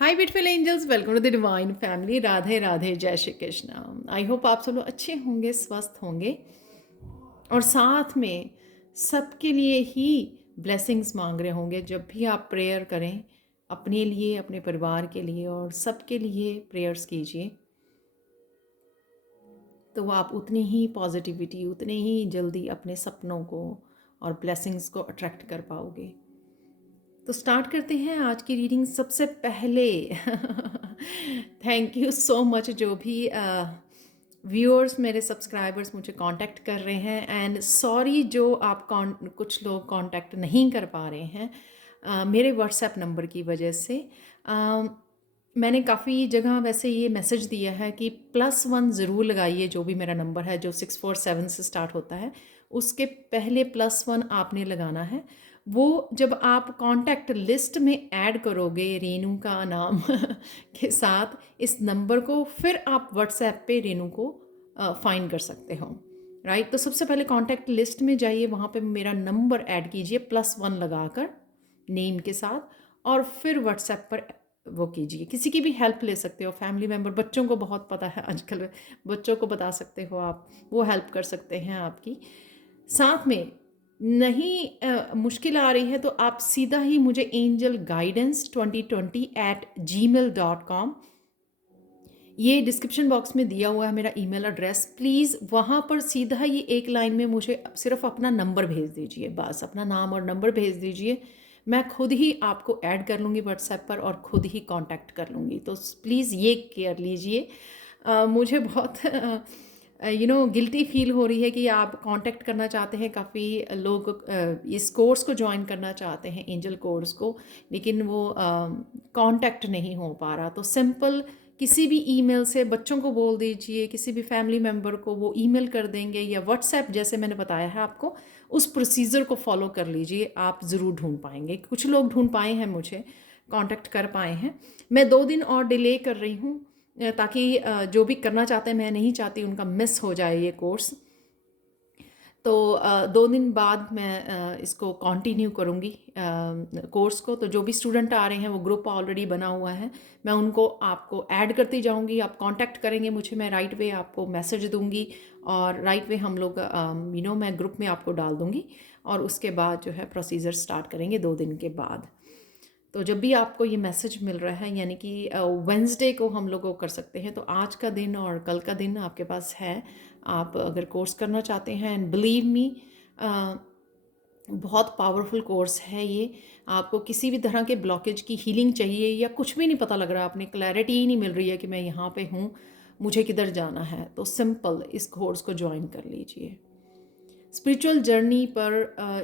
Hi beautiful angels, welcome to the divine family. Radhe Radhe, जय Shri Krishna. I hope आप सब लोग अच्छे होंगे, स्वस्थ होंगे और साथ में सबके लिए ही ब्लेसिंग्स मांग रहे होंगे। जब भी आप प्रेयर करें अपने लिए, अपने परिवार के लिए और सबके लिए प्रेयर्स कीजिए, तो आप उतनी ही पॉजिटिविटी, उतने ही जल्दी अपने सपनों को और ब्लेसिंग्स को अट्रैक्ट कर पाओगे। तो स्टार्ट करते हैं आज की रीडिंग। सबसे पहले थैंक यू सो मच जो भी व्यूअर्स, मेरे सब्सक्राइबर्स मुझे कांटेक्ट कर रहे हैं, एंड सॉरी जो आप कुछ लोग कांटेक्ट नहीं कर पा रहे हैं मेरे व्हाट्सएप नंबर की वजह से। मैंने काफ़ी जगह वैसे ये मैसेज दिया है कि +1 ज़रूर लगाइए। जो भी मेरा नंबर है जो 647 से स्टार्ट होता है, उसके पहले +1 आपने लगाना है। वो जब आप कांटेक्ट लिस्ट में ऐड करोगे रेनू का नाम के साथ इस नंबर को, फिर आप व्हाट्सएप पे रेनू को फाइंड कर सकते हो। राइट, तो सबसे पहले कांटेक्ट लिस्ट में जाइए, वहाँ पे मेरा नंबर ऐड कीजिए +1 लगाकर नेम के साथ, और फिर व्हाट्सएप पर वो कीजिए। किसी की भी हेल्प ले सकते हो, फैमिली मेम्बर, बच्चों को बहुत पता है आजकल, बच्चों को बता सकते हो आप, वो हेल्प कर सकते हैं आपकी। साथ में नहीं मुश्किल आ रही है तो आप सीधा ही मुझे angelguidance2020@gmail.com, ये डिस्क्रिप्शन बॉक्स में दिया हुआ है मेरा ईमेल एड्रेस। प्लीज़ वहाँ पर सीधा ही एक लाइन में मुझे सिर्फ अपना नंबर भेज दीजिए, बस अपना नाम और नंबर भेज दीजिए। मैं खुद ही आपको ऐड कर लूँगी व्हाट्सएप पर और खुद ही कांटेक्ट कर लूँगी। तो प्लीज़ ये केयर लीजिए। मुझे बहुत गिल्टी फील हो रही है कि आप कांटेक्ट करना चाहते हैं, काफ़ी लोग इस कोर्स को ज्वाइन करना चाहते हैं, एंजल कोर्स को, लेकिन वो कांटेक्ट नहीं हो पा रहा। तो सिंपल किसी भी ईमेल से बच्चों को बोल दीजिए, किसी भी फैमिली मेम्बर को वो ईमेल कर देंगे, या व्हाट्सएप जैसे मैंने बताया है आपको, उस प्रोसीजर को फॉलो कर लीजिए, आप ज़रूर ढूंढ पाएंगे। कुछ लोग ढूंढ पाए हैं, मुझे कांटेक्ट कर पाए हैं। मैं 2 दिन और डिले कर रही हूँ ताकि जो भी करना चाहते हैं, मैं नहीं चाहती उनका मिस हो जाए ये कोर्स। तो 2 दिन बाद मैं इसको कंटिन्यू करूँगी कोर्स को। तो जो भी स्टूडेंट आ रहे हैं, वो ग्रुप ऑलरेडी बना हुआ है, मैं उनको आपको ऐड करती जाऊँगी। आप कांटेक्ट करेंगे मुझे, मैं राइट वे आपको मैसेज दूँगी और राइट वे हम लोग मैं ग्रुप में आपको डाल दूँगी, और उसके बाद जो है प्रोसीजर स्टार्ट करेंगे 2 दिन के बाद। तो जब भी आपको ये मैसेज मिल रहा है, यानी कि वेंसडे को हम लोग वो कर सकते हैं, तो आज का दिन और कल का दिन आपके पास है। आप अगर कोर्स करना चाहते हैं, एंड बिलीव मी, बहुत पावरफुल कोर्स है ये। आपको किसी भी तरह के ब्लॉकेज की हीलिंग चाहिए या कुछ भी नहीं पता लग रहा, आपने क्लैरिटी ही नहीं मिल रही है कि मैं यहाँ पे हूँ, मुझे किधर जाना है, तो सिंपल इस कोर्स को ज्वाइन कर लीजिए। स्पिरिचुअल जर्नी पर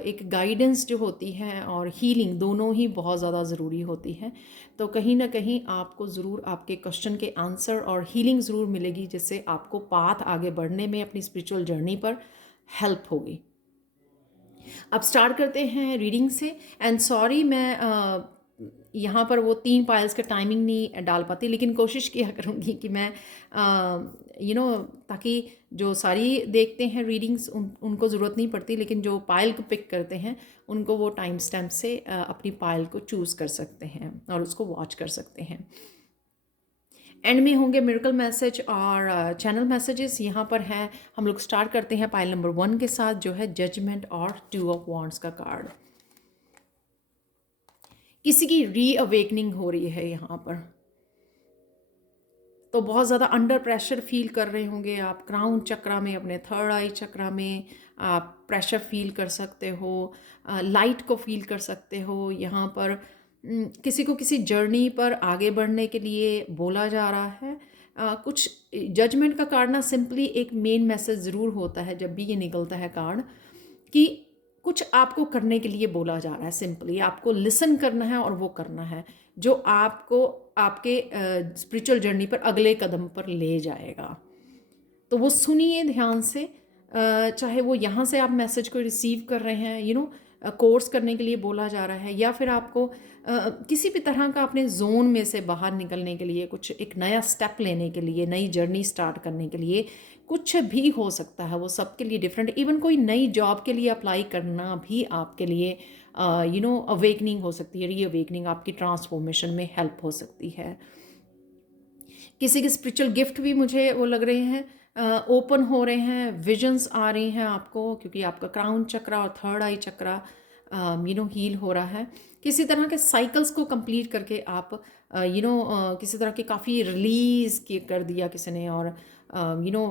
एक गाइडेंस जो होती है और हीलिंग, दोनों ही बहुत ज़्यादा ज़रूरी होती है। तो कहीं ना कहीं आपको ज़रूर आपके क्वेश्चन के आंसर और हीलिंग ज़रूर मिलेगी, जिससे आपको पाथ आगे बढ़ने में अपनी स्पिरिचुअल जर्नी पर हेल्प होगी। अब स्टार्ट करते हैं रीडिंग से। एंड सॉरी, मैं यहाँ पर वो 3 पायल्स का टाइमिंग नहीं डाल पाती, लेकिन कोशिश किया करूँगी कि मैं ताकि जो सारी देखते हैं रीडिंग्स उनको ज़रूरत नहीं पड़ती, लेकिन जो पायल को पिक करते हैं उनको वो टाइम स्टैम्प से अपनी पायल को चूज़ कर सकते हैं और उसको वॉच कर सकते हैं। एंड में होंगे मिरेकल मैसेज और चैनल मैसेजेस। यहाँ पर हैं, हम लोग स्टार्ट करते हैं पायल नंबर 1 के साथ, जो है जजमेंट और 2 ऑफ वॉन्ड्स का कार्ड। किसी की रीअवेकनिंग हो रही है यहाँ पर, तो बहुत ज़्यादा अंडर प्रेशर फील कर रहे होंगे आप। क्राउन चक्रा में, अपने थर्ड आई चक्रा में आप प्रेशर फील कर सकते हो, लाइट को फील कर सकते हो। यहाँ पर किसी को किसी जर्नी पर आगे बढ़ने के लिए बोला जा रहा है। कुछ जजमेंट का कार्ड ना सिंपली एक मेन मैसेज ज़रूर होता है जब भी ये निकलता है कार्ड, कि कुछ आपको करने के लिए बोला जा रहा है। सिंपली आपको लिसन करना है और वो करना है जो आपको आपके स्पिरिचुअल जर्नी पर अगले कदम पर ले जाएगा। तो वो सुनिए ध्यान से। चाहे वो यहाँ से आप मैसेज को रिसीव कर रहे हैं, कोर्स करने के लिए बोला जा रहा है, या फिर आपको किसी भी तरह का अपने जोन में से बाहर निकलने के लिए, कुछ एक नया स्टेप लेने के लिए, नई जर्नी स्टार्ट करने के लिए, कुछ भी हो सकता है। वो सबके लिए डिफरेंट। इवन कोई नई जॉब के लिए अप्लाई करना भी आपके लिए अवेकनिंग हो सकती है, रीअवेकनिंग, आपकी ट्रांसफॉर्मेशन में हेल्प हो सकती है। किसी के स्पिरिचुअल गिफ्ट भी मुझे वो लग रहे हैं ओपन हो रहे हैं, विजन्स आ रही हैं आपको, क्योंकि आपका क्राउन चक्रा और थर्ड आई चक्रा हील हो रहा है। किसी तरह के साइकिल्स को कंप्लीट करके आप किसी तरह के काफ़ी रिलीज कर दिया किसी ने, और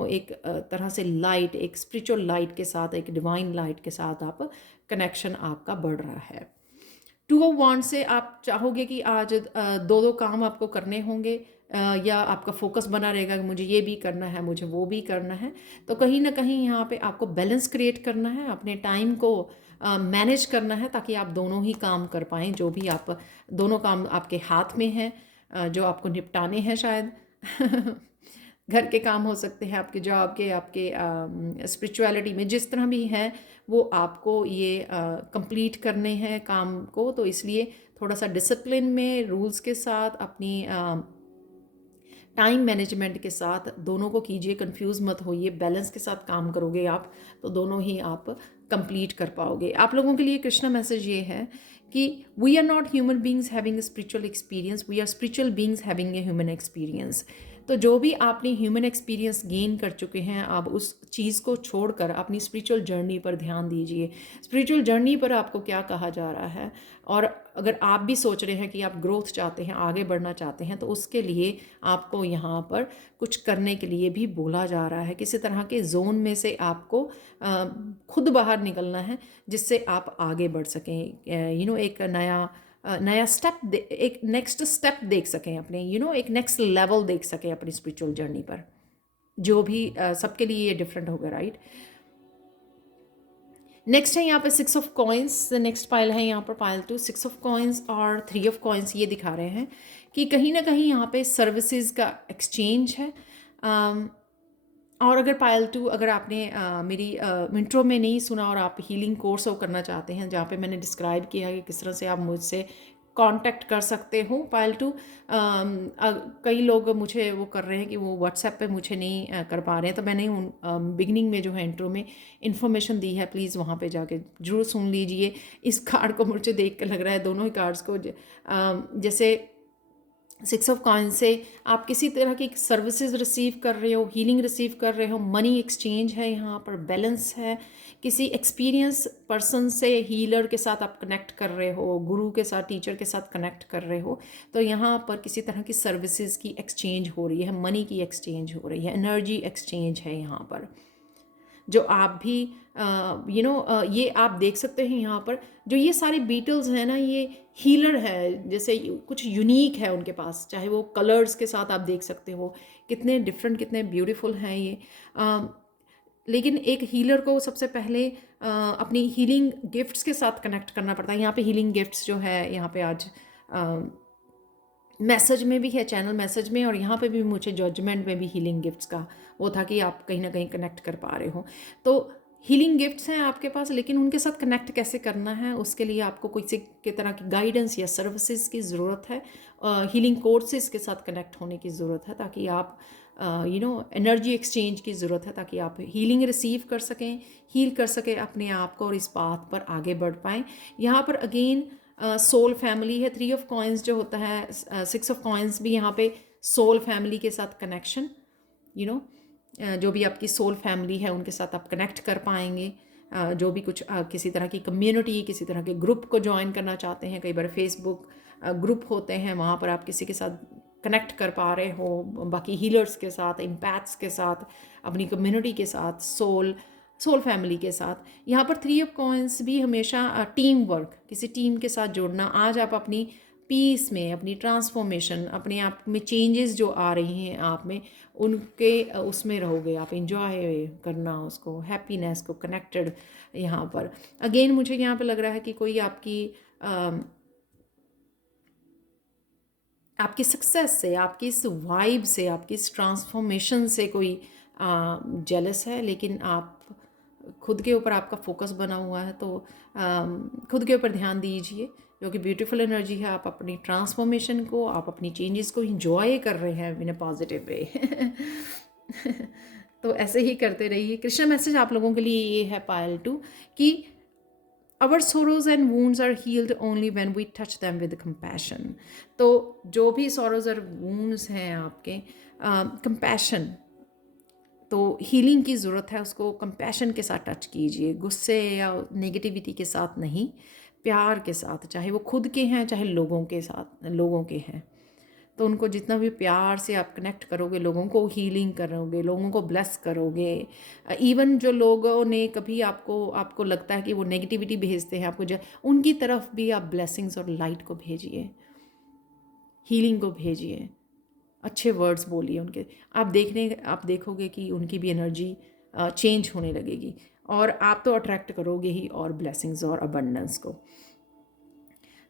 एक तरह से लाइट, एक स्पिरिचुअल लाइट के साथ, एक डिवाइन लाइट के साथ आप कनेक्शन आपका बढ़ रहा है। 2 ऑफ वांड से आप चाहोगे कि आज दो दो काम आपको करने होंगे, या आपका फोकस बना रहेगा कि मुझे ये भी करना है, मुझे वो भी करना है। तो कहीं ना कहीं यहाँ पे आपको बैलेंस क्रिएट करना है, अपने टाइम को मैनेज करना है, ताकि आप दोनों ही काम कर पाएँ, जो भी आप दोनों काम आपके हाथ में हैं, जो आपको निपटाने हैं शायद। घर के काम हो सकते हैं, आपके जॉब के, आपके स्पिरिचुअलिटी में जिस तरह भी हैं, वो आपको ये कंप्लीट करने हैं काम को। तो इसलिए थोड़ा सा डिसिप्लिन में, रूल्स के साथ, अपनी टाइम मैनेजमेंट के साथ दोनों को कीजिए, कंफ्यूज मत होइए, बैलेंस के साथ काम करोगे आप तो दोनों ही आप कंप्लीट कर पाओगे। आप लोगों के लिए कृष्णा मैसेज ये है कि we are not human beings having a spiritual experience, we are spiritual beings having a human experience. तो जो भी आपने ह्यूमन एक्सपीरियंस गेन कर चुके हैं, आप उस चीज़ को छोड़कर अपनी स्पिरिचुअल जर्नी पर ध्यान दीजिए। स्पिरिचुअल जर्नी पर आपको क्या कहा जा रहा है, और अगर आप भी सोच रहे हैं कि आप ग्रोथ चाहते हैं, आगे बढ़ना चाहते हैं, तो उसके लिए आपको यहाँ पर कुछ करने के लिए भी बोला जा रहा है। किसी तरह के जोन में से आपको खुद बाहर निकलना है, जिससे आप आगे बढ़ सकें, एक नया स्टेप, एक नेक्स्ट स्टेप देख सकें अपने, एक नेक्स्ट लेवल देख सकें अपनी स्पिरिचुअल जर्नी पर। जो भी सबके लिए ये डिफरेंट होगा, राइट। नेक्स्ट है यहाँ पे 6 ऑफ कॉइन्स, नेक्स्ट पाइल है यहाँ पर पाइल 2, 6 ऑफ कॉइन्स और 3 ऑफ कॉइन्स। ये दिखा रहे हैं कि कहीं ना कहीं यहाँ पे सर्विसेज का एक्सचेंज है। और अगर पायल 2, अगर आपने मेरी इंट्रो में नहीं सुना और आप हीलिंग कोर्स वो करना चाहते हैं, जहाँ पे मैंने डिस्क्राइब किया कि किस तरह से आप मुझसे कांटेक्ट कर सकते हो, पायल 2, कई लोग मुझे वो कर रहे हैं कि वो व्हाट्सएप पे मुझे नहीं कर पा रहे हैं, तो मैंने उन बिगनिंग में जो है इंट्रो में इन्फॉर्मेशन दी है, प्लीज़ वहाँ पे जाके ज़रूर सुन लीजिए। इस कार्ड को मुझे देख कर लग रहा है, दोनों ही कार्ड्स को, जैसे 6 ऑफ कॉइन्स से आप किसी तरह की सर्विसेज रिसीव कर रहे हो, हीलिंग रिसीव कर रहे हो, मनी एक्सचेंज है, यहाँ पर बैलेंस है, किसी एक्सपीरियंस पर्सन से, हीलर के साथ आप कनेक्ट कर रहे हो, गुरु के साथ, टीचर के साथ कनेक्ट कर रहे हो। तो यहाँ पर किसी तरह की सर्विसेज की एक्सचेंज हो रही है, मनी की एक्सचेंज हो रही है, एनर्जी एक्सचेंज है यहाँ पर, जो आप भी ये आप देख सकते हैं यहाँ पर। जो ये सारे बीटल्स हैं ना, ये हीलर है, जैसे कुछ यूनिक है उनके पास, चाहे वो कलर्स के साथ आप देख सकते हो कितने डिफरेंट, कितने ब्यूटीफुल हैं ये। लेकिन एक हीलर को सबसे पहले अपनी हीलिंग गिफ्ट्स के साथ कनेक्ट करना पड़ता है। यहाँ पे हीलिंग गिफ्ट्स जो है यहाँ पे आज मैसेज में भी है, चैनल मैसेज में, और यहाँ पे भी मुझे जजमेंट में भी हीलिंग गिफ्ट्स का वो था कि आप कहीं ना कहीं कनेक्ट कर पा रहे हो। तो हीलिंग गिफ्ट्स हैं आपके पास, लेकिन उनके साथ कनेक्ट कैसे करना है, उसके लिए आपको किसी के तरह की गाइडेंस या सर्विसेज की ज़रूरत है, हीलिंग कोर्सेज के साथ कनेक्ट होने की ज़रूरत है, ताकि आप एनर्जी एक्सचेंज की ज़रूरत है, ताकि आप हीलिंग रिसीव कर सकें, हील कर सकें अपने आप को, और इस बात पर आगे बढ़ पाएँ। यहाँ पर अगेन सोल फैमिली है, 3 ऑफ कॉइन्स जो होता है, 6 ऑफ कॉइन्स भी यहाँ पे सोल फैमिली के साथ कनेक्शन, जो भी आपकी सोल फैमिली है उनके साथ आप कनेक्ट कर पाएंगे। जो भी कुछ किसी तरह की कम्युनिटी, किसी तरह के ग्रुप को ज्वाइन करना चाहते हैं, कई बार फेसबुक ग्रुप होते हैं, वहाँ पर आप किसी के साथ कनेक्ट कर पा रहे हो, बाकी हीलर्स के साथ, इम्पैथ्स के साथ, अपनी कम्युनिटी के साथ, सोल फैमिली के साथ। यहाँ पर 3 ऑफ कॉइन्स भी हमेशा टीम वर्क, किसी टीम के साथ जुड़ना। आज आप अपनी पीस में, अपनी ट्रांसफॉर्मेशन, अपने आप में चेंजेस जो आ रही हैं आप में, उनके उसमें रहोगे आप, इंजॉय करना उसको, हैप्पीनेस को, कनेक्टेड। यहाँ पर अगेन मुझे यहाँ पे लग रहा है कि कोई आपकी सक्सेस से, आपकी इस वाइब से, आपकी इस ट्रांसफॉर्मेशन से कोई जेलस है, लेकिन आप खुद के ऊपर आपका फोकस बना हुआ है। तो खुद के ऊपर ध्यान दीजिए, जो कि ब्यूटीफुल एनर्जी है। आप अपनी ट्रांसफॉर्मेशन को, आप अपनी चेंजेस को इंजॉय कर रहे हैं इन अ पॉजिटिव वे। तो ऐसे ही करते रहिए। कृष्णा मैसेज आप लोगों के लिए ये है पायल 2 कि our sorrows and wounds are healed only when we touch them with compassion. तो जो भी सोरोज और वूंड्स हैं आपके, कंपैशन, तो हीलिंग की ज़रूरत है, उसको कंपैशन के साथ टच कीजिए, गुस्से या नेगेटिविटी के साथ नहीं, प्यार के साथ, चाहे वो खुद के हैं चाहे लोगों के साथ, लोगों के हैं। तो उनको जितना भी प्यार से आप कनेक्ट करोगे, लोगों को हीलिंग करोगे, लोगों को ब्लेस करोगे, इवन जो लोगों ने कभी आपको आपको लगता है कि वो नेगेटिविटी भेजते हैं आपको, उनकी तरफ भी आप ब्लेसिंग्स और लाइट को भेजिए, हीलिंग को भेजिए, अच्छे वर्ड्स बोलिए उनके। आप देखोगे कि उनकी भी एनर्जी चेंज होने लगेगी, और आप तो अट्रैक्ट करोगे ही और ब्लेसिंग्स और अबंडेंस को।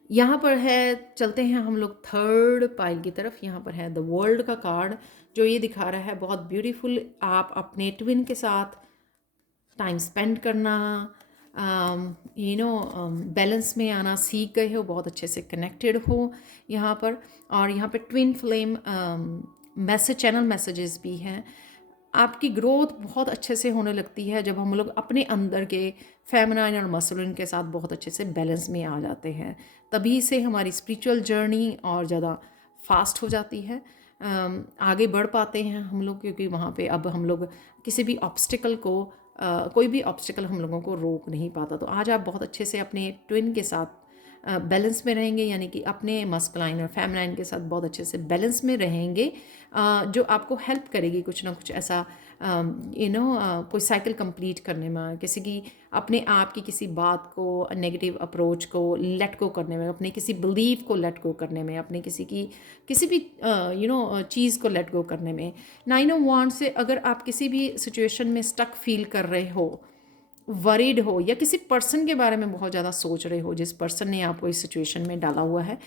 यहाँ पर है, चलते हैं हम लोग थर्ड पाइल की तरफ। यहाँ पर है द वर्ल्ड का कार्ड, जो ये दिखा रहा है बहुत ब्यूटीफुल, आप अपने ट्विन के साथ टाइम स्पेंड करना, बैलेंस में आना सीख गए हो, बहुत अच्छे से कनेक्टेड हो यहाँ पर। और यहाँ पे twin flame message, channel messages भी हैं। आपकी ग्रोथ बहुत अच्छे से होने लगती है जब हम लोग अपने अंदर के फेमिनाइन और मस्कुलिन के साथ बहुत अच्छे से बैलेंस में आ जाते हैं। तभी से हमारी स्पिरिचुअल जर्नी और ज़्यादा फास्ट हो जाती है, आगे बढ़ पाते हैं हम लोग, क्योंकि वहाँ पे अब हम लोग किसी भी ऑब्स्टिकल को, कोई भी ऑब्स्टिकल हम लोगों को रोक नहीं पाता। तो आज आप बहुत अच्छे से अपने ट्विन के साथ बैलेंस में रहेंगे, यानी कि अपने मस्कुलाइन और फेमिनाइन के साथ बहुत अच्छे से बैलेंस में रहेंगे, जो आपको हेल्प करेगी कुछ ना कुछ ऐसा, कोई साइकिल कंप्लीट करने में, किसी की अपने आप की किसी बात को, नेगेटिव अप्रोच को लेट गो करने में, अपने किसी बिलीव को लेट गो करने में, अपने किसी भी चीज़ को लेट गो करने में। 9 ऑफ वांड से अगर आप किसी भी सिचुएशन में स्टक फील कर रहे हो, वरीड हो, या किसी पर्सन के बारे में बहुत ज़्यादा सोच रहे हो, जिस पर्सन ने आपको इस सिचुएशन में डाला हुआ है,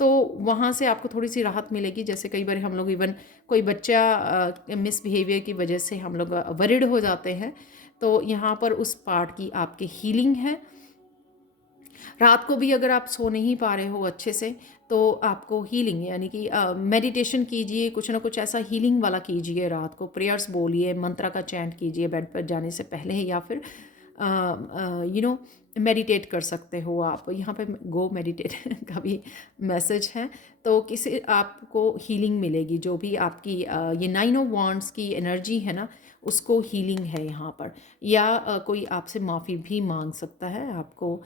तो वहाँ से आपको थोड़ी सी राहत मिलेगी। जैसे कई बार हम लोग इवन कोई बच्चा मिसबिहेवियर की वजह से हम लोग वरीड हो जाते हैं, तो यहाँ पर उस पार्ट की आपकी हीलिंग है। रात को भी अगर आप सो नहीं पा रहे हो अच्छे से, तो आपको हीलिंग, यानी कि मेडिटेशन कीजिए, कुछ ना कुछ ऐसा हीलिंग वाला कीजिए, रात को प्रेयर्स बोलिए, मंत्रा का चैंट कीजिए बेड पर जाने से पहले, या फिर मेडिटेट कर सकते हो आप। यहाँ पे गो मेडिटेट का भी मैसेज है, तो किसी आपको हीलिंग मिलेगी, जो भी आपकी ये 9 ऑफ वांड्स की एनर्जी है ना, उसको हीलिंग है यहाँ पर। या कोई आपसे माफ़ी भी मांग सकता है, आपको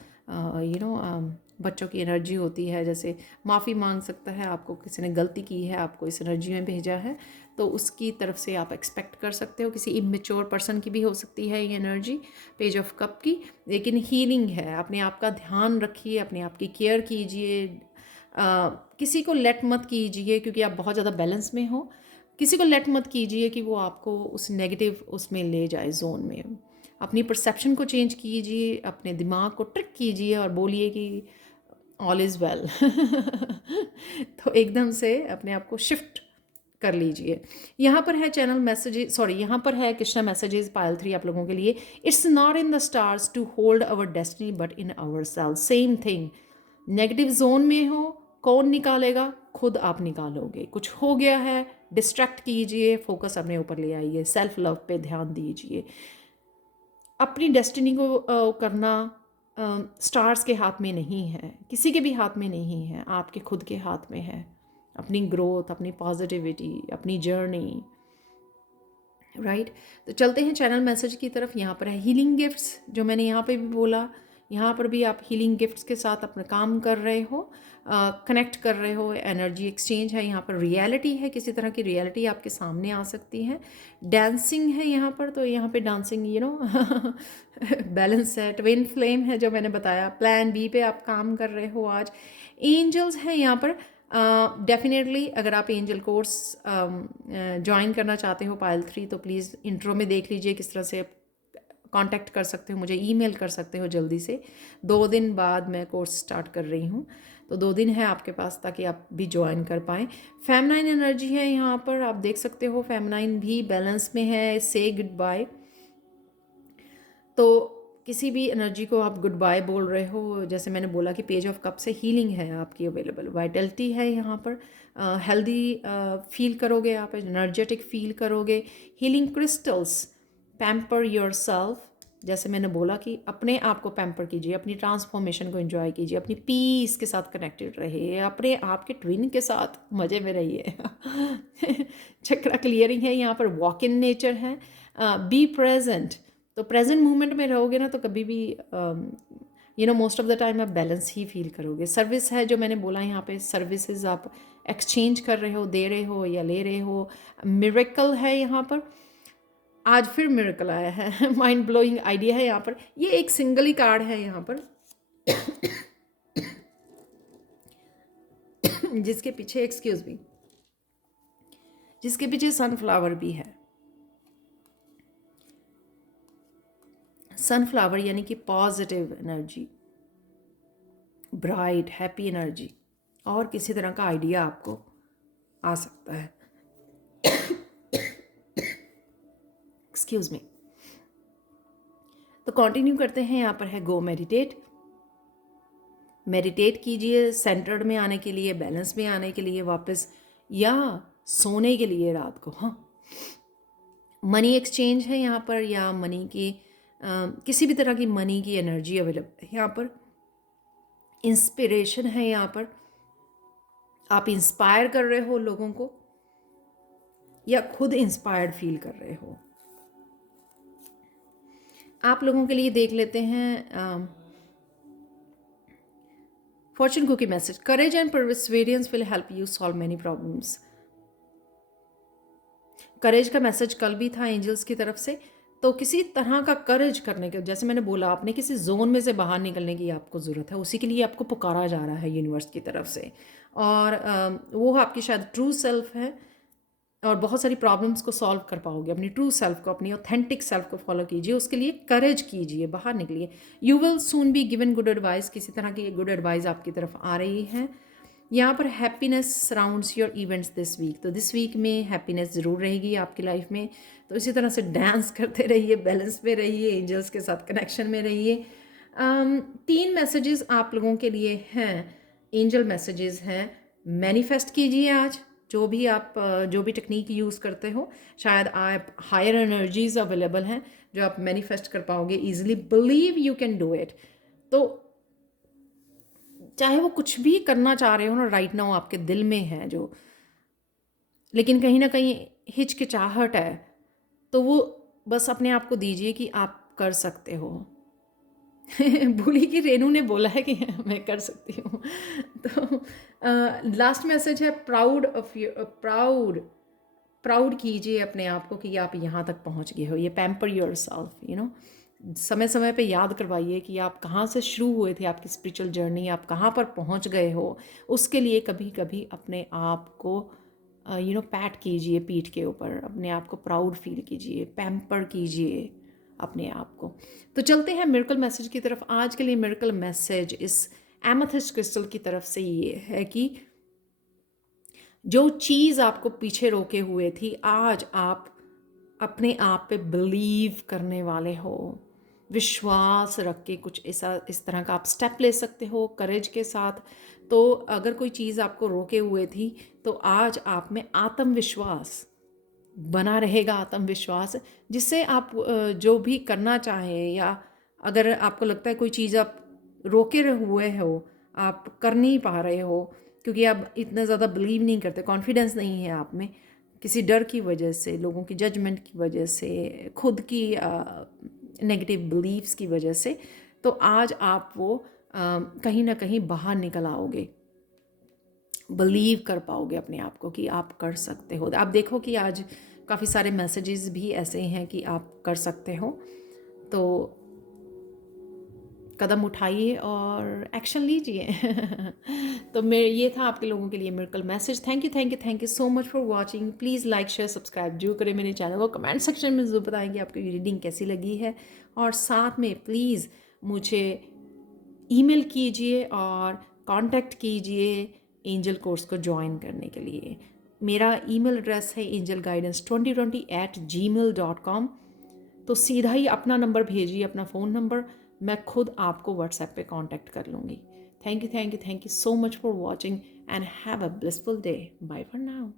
बच्चों की एनर्जी होती है, जैसे माफ़ी मांग सकता है, आपको किसी ने गलती की है, आपको इस एनर्जी में भेजा है, तो उसकी तरफ से आप एक्सपेक्ट कर सकते हो। किसी इमेच्योर पर्सन की भी हो सकती है ये एनर्जी, पेज ऑफ कप की, लेकिन हीलिंग है। अपने आप का ध्यान रखिए, अपने आप की केयर कीजिए, किसी को लेट मत कीजिए, क्योंकि आप बहुत ज़्यादा बैलेंस में हो, किसी को लेट मत कीजिए कि वो आपको उस नेगेटिव उसमें ले जाए, जोन में। अपनी परसेप्शन को चेंज कीजिए, अपने दिमाग को ट्रिक कीजिए और बोलिए कि ऑल इज़ वेल। तो एकदम से अपने आप को शिफ्ट कर लीजिए। यहाँ पर है चैनल मैसेजेस, सॉरी, यहाँ पर है कृष्णा मैसेजेस पायल 3 आप लोगों के लिए। It's not in the stars to hold our destiny but in our self. Same thing, negative zone में हो, कौन निकालेगा? खुद आप निकालोगे। कुछ हो गया है, डिस्ट्रैक्ट कीजिए, फोकस अपने ऊपर ले आइए, सेल्फ लव पे ध्यान दीजिए। अपनी डेस्टिनी को करना स्टार्स के हाथ में नहीं है, किसी के भी हाथ में नहीं है, आपके खुद के हाथ में है। अपनी ग्रोथ, अपनी पॉजिटिविटी, अपनी जर्नी, राइट। तो चलते हैं चैनल मैसेज की तरफ। यहाँ पर है हीलिंग गिफ्ट्स, जो मैंने यहाँ पे भी बोला, यहाँ पर भी आप हीलिंग गिफ्ट्स के साथ अपना काम कर रहे हो, कनेक्ट कर रहे हो, एनर्जी एक्सचेंज है। यहाँ पर रियलिटी है, किसी तरह की रियलिटी आपके सामने आ सकती है। डांसिंग है यहाँ पर, तो यहाँ पे डांसिंग बैलेंस है। ट्विन फ्लेम है, जो मैंने बताया। प्लान बी पे आप काम कर रहे हो आज। एंजल्स है यहाँ पर। डेफिनेटली अगर आप एंजल कोर्स ज्वाइन करना चाहते हो पायल 3, तो प्लीज़ इंट्रो में देख लीजिए किस तरह से कांटेक्ट कर सकते हो, मुझे ईमेल कर सकते हो जल्दी से। 2 दिन बाद मैं कोर्स स्टार्ट कर रही हूँ, तो 2 दिन है आपके पास ताकि आप भी ज्वाइन कर पाएँ। फेमिनाइन एनर्जी है यहाँ पर, आप देख सकते हो फेमिनाइन भी बैलेंस में है। से गुड बाय, तो किसी भी एनर्जी को आप गुड बाय बोल रहे हो। जैसे मैंने बोला कि पेज ऑफ कप से हीलिंग है आपकी अवेलेबल, वाइटलिटी है यहाँ पर, हेल्दी फील करोगे आप, एनर्जेटिक फील करोगे। हीलिंग क्रिस्टल्स, पैम्पर योरसेल्फ, जैसे मैंने बोला कि अपने आप को पैम्पर कीजिए, अपनी ट्रांसफॉर्मेशन को एंजॉय कीजिए, अपनी पीस के साथ कनेक्टेड रहिए, अपने आप के ट्विन के साथ मज़े में रहिए। चक्रा क्लियरिंग है यहाँ पर, वॉक इन नेचर है, बी प्रेजेंट। तो प्रेजेंट मोमेंट में रहोगे ना तो कभी भी मोस्ट ऑफ द टाइम आप बैलेंस ही फील करोगे। सर्विस है जो मैंने बोला यहाँ पे, सर्विसेज आप एक्सचेंज कर रहे हो, दे रहे हो या ले रहे हो। मिरेकल है यहाँ पर, आज फिर मिरेकल आया है। माइंड ब्लोइंग आइडिया है यहाँ पर। ये एक सिंगल ही कार्ड है यहाँ पर जिसके पीछे, एक्सक्यूज मी, जिसके पीछे सनफ्लावर भी है। सनफ्लावर यानी कि positive energy, bright happy energy, और किसी तरह का आइडिया आपको आ सकता है। Excuse me. तो कंटिन्यू करते हैं। यहाँ पर है गो मेडिटेट। मेडिटेट कीजिए सेंटर्ड में आने के लिए, बैलेंस में आने के लिए वापस, या सोने के लिए रात को। हाँ, मनी एक्सचेंज है यहाँ पर, या मनी की किसी भी तरह की मनी की एनर्जी अवेलेबल है यहाँ पर। इंस्पिरेशन है यहाँ पर, आप इंस्पायर कर रहे हो लोगों को या खुद इंस्पायर्ड फील कर रहे हो। आप लोगों के लिए देख लेते हैं fortune cookie message. Courage and perseverance will help you solve many problems. Courage का मैसेज कल भी था एंजल्स की तरफ से। तो किसी तरह का करेज करने के, जैसे मैंने बोला, आपने किसी जोन में से बाहर निकलने की आपको ज़रूरत है, उसी के लिए आपको पुकारा जा रहा है यूनिवर्स की तरफ से। और वो आपकी शायद ट्रू सेल्फ है, और बहुत सारी प्रॉब्लम्स को सॉल्व कर पाओगे। अपनी ट्रू सेल्फ को, अपनी ऑथेंटिक सेल्फ को फॉलो कीजिए, उसके लिए करेज कीजिए, बाहर निकलिए। You will soon be given good advice. किसी तरह की गुड एडवाइस आपकी तरफ आ रही है। यहाँ पर happiness surrounds your events this week. तो दिस वीक में हैप्पीनेस ज़रूर रहेगी आपकी लाइफ में। तो इसी तरह से डांस करते रहिए, बैलेंस में रहिए, एंजल्स के साथ कनेक्शन में रहिए। 3 मैसेजेस आप लोगों के लिए हैं, एंजल मैसेजेस हैं। मैनिफेस्ट कीजिए आज, जो भी आप जो भी टेक्निक यूज़ करते हो, शायद आप हायर एनर्जीज अवेलेबल हैं जो आप मैनिफेस्ट कर पाओगे easily. Believe you can do it. तो चाहे वो कुछ भी करना चाह रहे हो ना राइट नाउ, आपके दिल में है जो, लेकिन कहीं ना कहीं हिचकिचाहट है, तो वो बस अपने आप को दीजिए कि आप कर सकते हो। भूली कि रेनू ने बोला है कि मैं कर सकती हूँ। तो लास्ट मैसेज है प्राउड ऑफ यू, प्राउड कीजिए अपने आप को कि आप यहाँ तक पहुँच गए हो। ये पैम्पर योर सेल्फ, समय समय पे याद करवाइए कि आप कहाँ से शुरू हुए थे, आपकी स्पिरिचुअल जर्नी, आप कहाँ पर पहुँच गए हो। उसके लिए कभी कभी अपने आप को पैट कीजिए पीठ के ऊपर, अपने आप को प्राउड फील कीजिए, पैम्पर कीजिए अपने आप को। तो चलते हैं मिरेकल मैसेज की तरफ। आज के लिए मिरेकल मैसेज इस एमेथिस्ट क्रिस्टल की तरफ से ये है कि जो चीज़ आपको पीछे रोके हुए थी, आज आप अपने आप पे बिलीव करने वाले हो। विश्वास रख के कुछ ऐसा इस तरह का आप स्टेप ले सकते हो करेज के साथ। तो अगर कोई चीज़ आपको रोके हुए थी, तो आज आप में आत्मविश्वास बना रहेगा, आत्मविश्वास जिससे आप जो भी करना चाहें, या अगर आपको लगता है कोई चीज़ आप रोके हुए हो, आप कर नहीं पा रहे हो क्योंकि आप इतना ज़्यादा बिलीव नहीं करते, कॉन्फिडेंस नहीं है आप में, किसी डर की वजह से, लोगों की जजमेंट की वजह से, खुद की नेगेटिव बिलीव्स की वजह से, तो आज आप वो कहीं ना कहीं बाहर निकल आओगे, बिलीव कर पाओगे अपने आप को कि आप कर सकते हो। आप देखो कि आज काफ़ी सारे मैसेजेस भी ऐसे हैं कि आप कर सकते हो। तो कदम उठाइए और एक्शन लीजिए। तो ये था आपके लोगों के लिए miracle message. Thank you so much for watching. Please like share subscribe जरूर करें मेरे चैनल को। कमेंट सेक्शन में ज़रूर बताएंगे आपको ये रीडिंग कैसी लगी है, और साथ में प्लीज़ मुझे ईमेल कीजिए और कांटेक्ट कीजिए एंजल कोर्स को ज्वाइन करने के लिए। मेरा ईमेल एड्रेस है angelguidance2020@gmail.com। तो सीधा ही अपना नंबर भेजिए, अपना फ़ोन नंबर, मैं खुद आपको व्हाट्सएप पे कांटेक्ट कर लूँगी। Thank you so much for watching and have a blissful day. Bye for now.